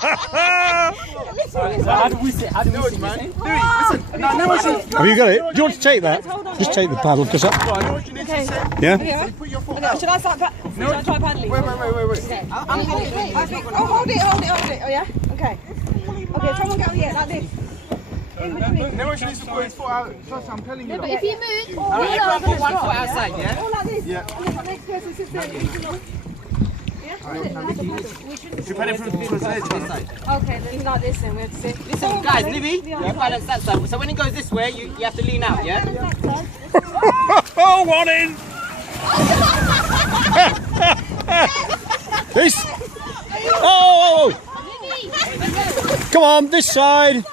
How do we sit? How do we sit, man? Have you got it? Do you want to take that? Just take the paddle, because that... Yeah? Okay, should I start? Should I try paddling? Wait. Okay. I'm holding it. Hold it. Oh yeah. Okay. Okay. Try and get here like this. No one needs to put his foot out. Trust, I'm telling you. But if you move, Everyone put one foot outside, yeah? All like this. Yeah. And then the next person sits there. You put it from the side. Okay, then like this then we have to sit. Listen, guys, Livy, you balance that side. So when it goes this way, you have to lean out, yeah? Oh, one in! This... Oh! Come on, this side!